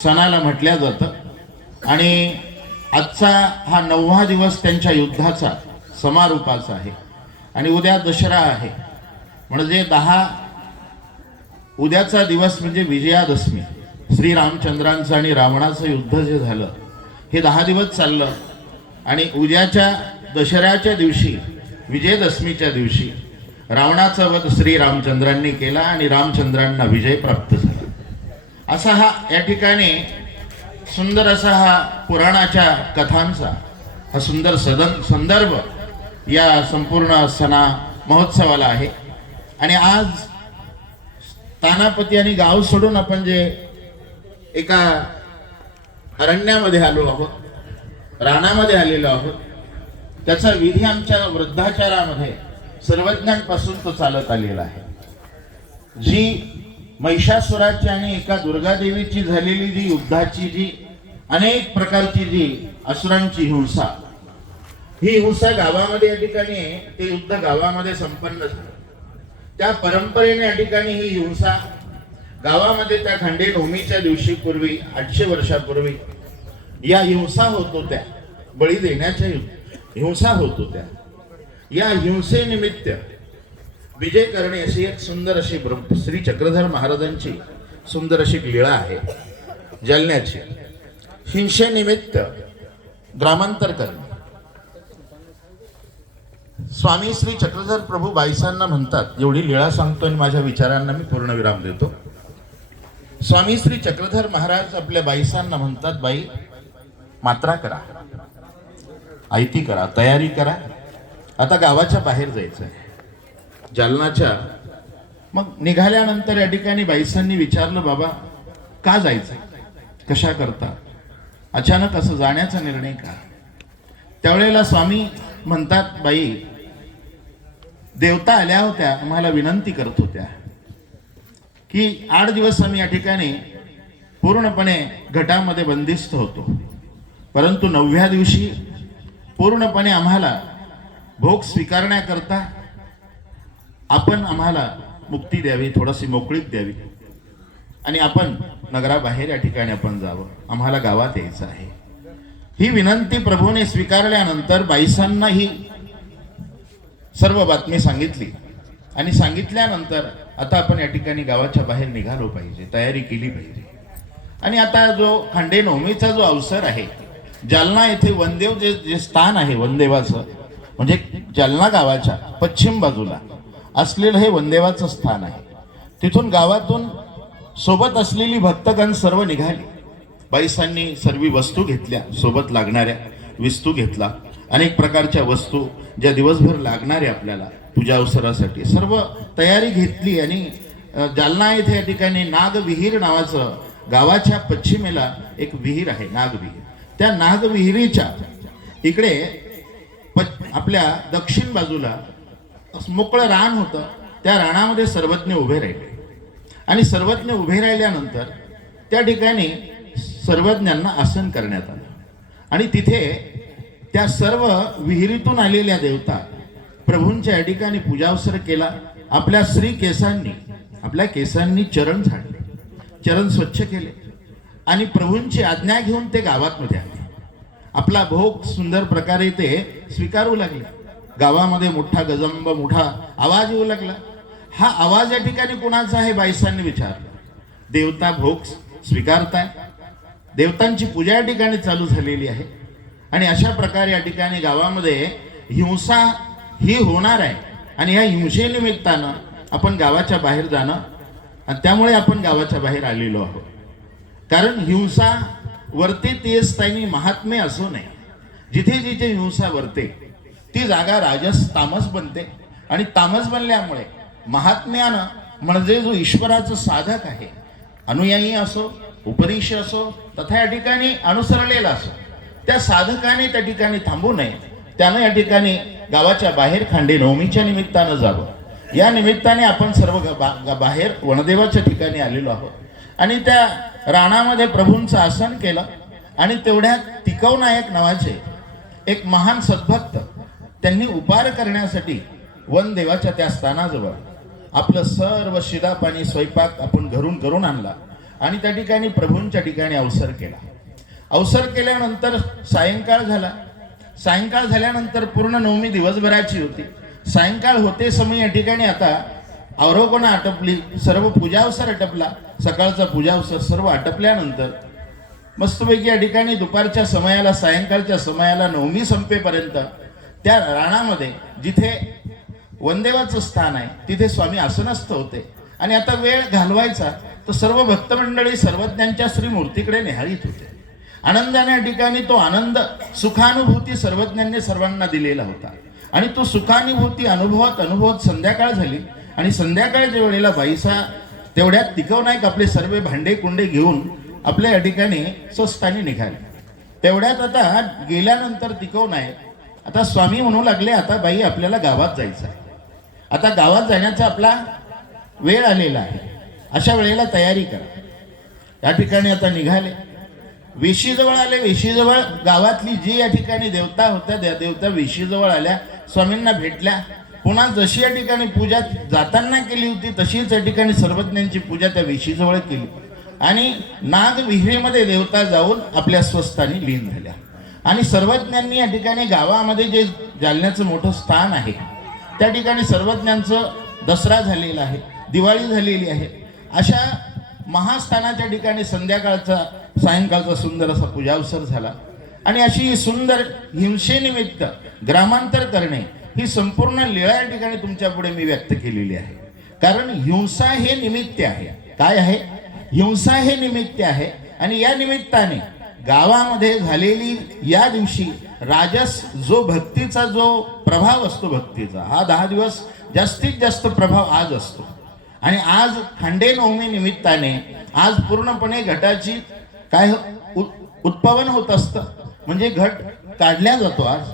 सणाला म्हटल्या जातं आणि आजचा हा 9वा दिवस त्यांच्या युद्धाचा समारोपाचा आहे आणि उद्या दशरा आहे म्हणजे उद्याचा दिवस म्हणजे विजयादशमी. श्रीरामचंद्रांचं आणि रावणाचं युद्ध जे झालं हे 10 दिवस चाललं आणि उद्याच्या दशऱ्याच्या दिवशी विजयदशमीच्या दिवशी रावणाचा वध श्रीरामचंद्रांनी केला आणि रामचंद्रांना विजय प्राप्त झाला. असा हा या ठिकाणी सुंदर असा हा पुराणाच्या कथांचा हा सुंदर संदर्भ या संपूर्ण सणा महोत्सवाला आहे. आणि आज तानापती आणि गाव सोडून आपण जे एका अरण्यामध्ये आलो आहोत, रानामध्ये आलेलो आहोत, त्याचा विधी आमच्या वृद्धाचारामध्ये सर्वज्ञांपासून तो चालत आलेला आहे. जी महिषासुराची आणि एका दुर्गादेवीची झालेली जी युद्धाची जी अनेक प्रकारची जी असुरांची हिंसा, ही हिंसा गावामध्ये या ठिकाणी ते युद्ध गावामध्ये संपन्न झालं. त्या परंपरेने या ठिकाणी ही हिंसा गावामध्ये त्या खंडेनवमीच्या दिवशी पूर्वी 800 वर्षापूर्वी या हिंसा होत होत्या, बळी देण्याच्या हिंसा होत होत्या. या हिंसेनिमित्त विजय करणे अशी एक सुंदर अशी श्री चक्रधर महाराजांची सुंदर अशी लीळा आहे जालन्याची. हिंसेनिमित्त ग्रामांतर करणे. स्वामी श्री चक्रधर प्रभू बाईसांना म्हणतात, एवढी लीळा सांगतो आणि माझ्या विचारांना मी पूर्णविराम देतो. स्वामी श्री चक्रधर महाराज आपल्या बाईसांना म्हणतात, बाई मात्रा करा, आयती करा, तयारी करा, आता गावाच्या बाहेर जायचं आहे जालनाच्या. मग निघाल्यानंतर या ठिकाणी बाईसांनी विचारलं, बाबा का जायचं, कशा करता, अचानक असं जाण्याचा निर्णय का? त्यावेळेला स्वामी म्हणतात, बाई देवता आल्या होत्या, आम्हाला विनंती करत होत्या की 8 दिवस आम्ही या ठिकाणी पूर्णपणे घटामध्ये बंदिस्त होतो, परंतु 9व्या दिवशी पूर्णपणे आम्हाला भोग स्वीकारण्याकरता आपण आम्हाला मुक्ती द्यावी, थोडीशी मोकळीक द्यावी आणि आपण नगराबाहेर या ठिकाणी आपण जावं, आम्हाला गावात यायचं आहे. ही विनंती प्रभूने स्वीकारल्यानंतर बाईसांना ही सर्व बातमी सांगितली आणि सांगितल्यानंतर आता आपण या ठिकाणी गावाच्या बाहेर निघालो पाहिजे, तयारी केली पाहिजे. आणि आता जो खंडेनवमीचा जो अवसर आहे, जालना येथे वनदेव जे स्थान आहे, वनदेवाचं म्हणजे जालना गावाच्या पश्चिम बाजूला असलेलं हे वनदेवाचं स्थान आहे. तिथून गावातून सोबत असलेली भक्तगण सर्व निघाली. बाईसांनी सर्व वस्तू घेतल्या, सोबत लागणाऱ्या वस्तू घेतला, अनेक प्रकारच्या वस्तू ज्या दिवसभर लागणाऱ्या आपल्याला पूजा अवसरासाठी सर्व तयारी घेतली. आणि जालना येथे या ठिकाणी नागविहीर नावाचं गावाच्या पश्चिमेला एक विहीर आहे, नागविहीर. त्या नागविहिरीच्या इकडे आपल्या दक्षिण बाजूला मोकळं रान होतं. त्या रानामध्ये सर्वज्ञ उभे राहिले आणि सर्वज्ञ उभे राहिल्यानंतर त्या ठिकाणी सर्वज्ञांना आसन करण्यात आलं आणि तिथे त्या सर्व विहिरीतून आलेल्या देवता प्रभूंच्या या ठिकाणी पूजावसर केला. आपल्या आपल्या केसांनी चरण झाडले, चरण स्वच्छ केले आणि प्रभूंची आज्ञा घेऊन ते गावात मध्ये आले. आपला भोग सुंदर प्रकारे ते स्वीकारू लागले. गावामध्ये मोठा गजंब, मोठा आवाज येऊ लागला. हा आवाज या ठिकाणी कुणाचा आहे, बाईसांनी विचारलं. देवता भोग स्वीकारताय, देवतांची पूजा या ठिकाणी चालू झालेली आहे आणि अशा प्रकारे या ठिकाणी गावामध्ये हिंसा ही होणार आहे आणि या हिंसेनिमित्तानं आपण गावाच्या बाहेर जाणं आणि त्यामुळे आपण गावाच्या बाहेर आलेलो आहोत. कारण हिंसा वर्ते ते स्थायी महात्म्य असू नये. जिथे जिथे हिंसा वर्ते ती जागा राजस तामस बनते आणि तामस बनल्यामुळे महात्म्यानं म्हणजे जो ईश्वराचं साधक आहे, अनुयायी असो, उपरीश असो, तथा या ठिकाणी अनुसरलेला असो, त्या साधकाने त्या ठिकाणी थांबू नये. त्यानं या ठिकाणी गावाच्या बाहेर खंडेनवमीच्या निमित्तानं जावं. या निमित्ताने आपण सर्व बाहेर वनदेवाच्या ठिकाणी आलेलो आहोत आणि त्या राणामध्ये प्रभूंचं आसन केलं. आणि तेवढ्यात टिकवनायक नावाचे एक महान सद्भक्त त्यांनी उपार करण्यासाठी वनदेवाच्या त्या स्थानाजवळ आपलं सर्व शिदा पाणी स्वयंपाक आपण घरून करून आणला आणि त्या ठिकाणी प्रभूंच्या ठिकाणी अवसर केला. अवसर केल्यानंतर सायंकाळ झाला. सायंकाळ झाल्यानंतर पूर्ण नवमी दिवसभराची होती. सायंकाळ होते समय या ठिकाणी आता अवरोगणा आटपली, सर्व पूजावसर आटपला. सकाळचा पूजावसर सर्व आटपल्यानंतर मस्तपैकी या ठिकाणी दुपारच्या समयाला, सायंकाळच्या समयाला नवमी संपेपर्यंत त्या राणामध्ये जिथे वनदेवाचं स्थान आहे तिथे स्वामी आसनस्थ होते. आणि आता वेळ घालवायचा तर सर्व भक्तमंडळी सर्वज्ञांच्या श्री मूर्तीकडे निहाळीत होते. आनंदाने या ठिकाणी तो आनंद, सुखानुभूती सर्वज्ञांनी सर्वांना दिलेला होता. आणि तो सुखानुभूती अनुभवत संध्याकाळ झाली. आणि संध्याकाळच्या वेळेला बाईसा तेवढ्यात टिकव नाईक आपले सर्व भांडे कुंडे घेऊन आपल्या या ठिकाणी स्वस्थानी निघाले. तेवढ्यात आता गेल्यानंतर टिकव नाईक आता स्वामी म्हणू लागले, आता बाई आपल्याला गावात जायचं आहे. आता गावात जाण्याचा आपला वेळ आलेला आहे. अशा वेळेला तयारी करा. या ठिकाणी आता निघाले. वेशीजवळ आले. वेशीजवळ गावातली जी या ठिकाणी देवता होत्या त्या देवता वेशीजवळ आल्या, स्वामींना भेटल्या. पुन्हा जशी या ठिकाणी पूजा जाताना केली होती तशीच या ठिकाणी सर्वज्ञांची पूजा त्या वेशीजवळ केली. आणि नाग विहिरीमध्ये देवता जाऊन आपल्या स्वस्थानी लीन झाल्या. आणि सर्वज्ञांनी या ठिकाणी गावामध्ये जे जालन्याचं मोठं स्थान आहे त्या ठिकाणी सर्वज्ञांचं दसरा झालेला आहे, दिवाळी झालेली आहे. अशा महास्थानाच्या ठिकाणी संध्याकाळचा सायंकाळचा सुंदर असा पूजावसर झाला. आणि अशी सुंदर हिंसेनिमित्त ग्रामांतर करणे ही संपूर्ण लीळा या ठिकाणी तुमच्या पुढे मी व्यक्त केलेली आहे. कारण हिंसा हे निमित्त आहे. काय आहे? हिंसा हे निमित्त आहे. आणि या निमित्ताने गावामध्ये झालेली या दिवशी राजस जो भक्तीचा जो प्रभाव असतो, भक्तीचा हा 10 दिवस जास्तीत जास्त प्रभाव आज असतो. आणि आज खांडे नवमी निमित्ताने आज पूर्णपणे घटाची काय उत्पादन होत असतं, म्हणजे घट काढल्या जातो आज.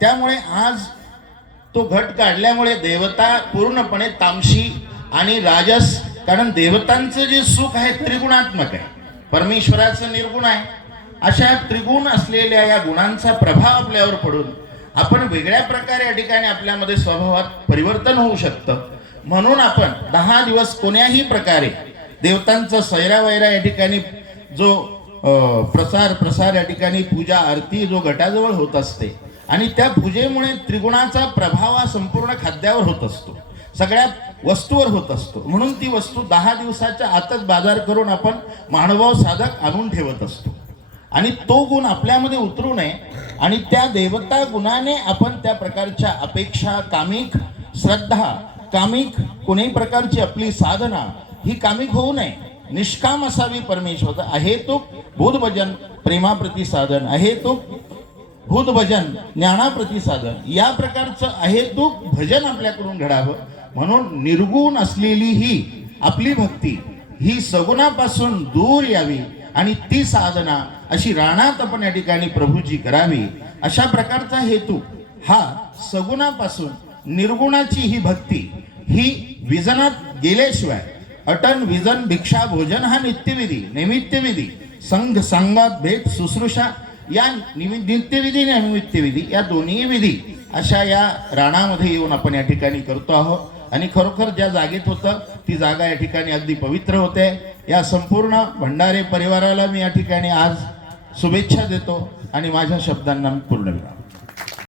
त्यामुळे आज तो घट काढल्यामुळे देवता पूर्णपणे तामशी आणि राजस, कारण देवतांचं जे सुख आहे त्रिगुणात्मक आहे, परमेश्वराचं निर्गुण आहे. अशा त्रिगुण असलेल्या या गुणांचा प्रभाव आपल्यावर पडून आपण वेगळ्या प्रकारे या ठिकाणी आपल्यामध्ये स्वभावात परिवर्तन होऊ शकतं. म्हणून आपण 10 दिवस कोण्याही प्रकारे देवतांचा सैरावैरा या ठिकाणी जो प्रसार या ठिकाणी पूजा आरती जो घटाजवळ होत असते. आणि त्या पूजेमुळे त्रिगुणाचा प्रभाव हा संपूर्ण खाद्यावर होत असतो, सगळ्या वस्तूवर होत असतो. म्हणून ती वस्तू 10 दिवसाच्या आतच बाजार करून आपण मानवभाव साधक आणून ठेवत असतो. आणि तो गुण आपल्यामध्ये उतरू नये आणि त्या देवता गुणाने आपण त्या प्रकारच्या अपेक्षा, कामिक श्रद्धा, कामिक कोणीही प्रकारची आपली साधना ही कामिक होऊ नये. निष्काम असावी परमेश्वर. अहेतुक भूतभजन प्रेमाप्रती साधन, अहेतुक भूतभजन ज्ञानाप्रती साधन, या प्रकारचं अहेतुक भजन आपल्याकडून घडावं. म्हणून निर्गुण असलेली ही आपली भक्ती ही सगुणापासून दूर यावी आणि ती साधना अशी रानात आपण या ठिकाणी प्रभूची करावी. अशा प्रकारचा हेतू हा सगुणापासून निर्गुणाची ही भक्ती ही विजनात गेल्याशिवाय अटन विजन भिक्षा भोजन हा नित्यविधी, नैमित्त्यविधी, संघ संगात भेट शुश्रूषा या नित्यविधी नैमित्त्यविधी या दोन्ही विधी अशा या रानामध्ये येऊन आपण या ठिकाणी करतो आहोत. आणि खरोखर ज्या जागेत होतं ती जागा या ठिकाणी अगदी पवित्र होते. या संपूर्ण भंडारे परिवाराला मी या ठिकाणी आज शुभेच्छा देतो आणि माझ्या शब्दांना पूर्ण